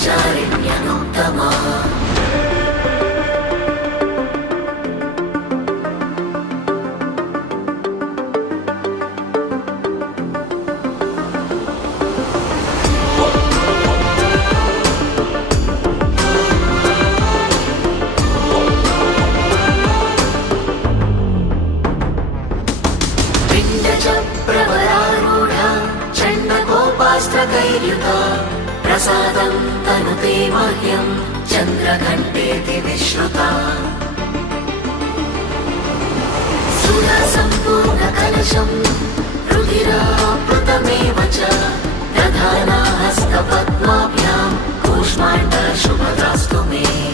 ब्रह्मचारिण्यनुत्तमा प्रवरारूढा चण्डकोपास्त्रकैर्युता प्रसादं तनुते मह्यं चन्द्रघण्टेति विश्रुता सुरसम्पूर्णकलशं रुधिराप्लुतमेव च दधाना हस्तपद्माभ्यां कूष्माण्डशुभदास्तु मे।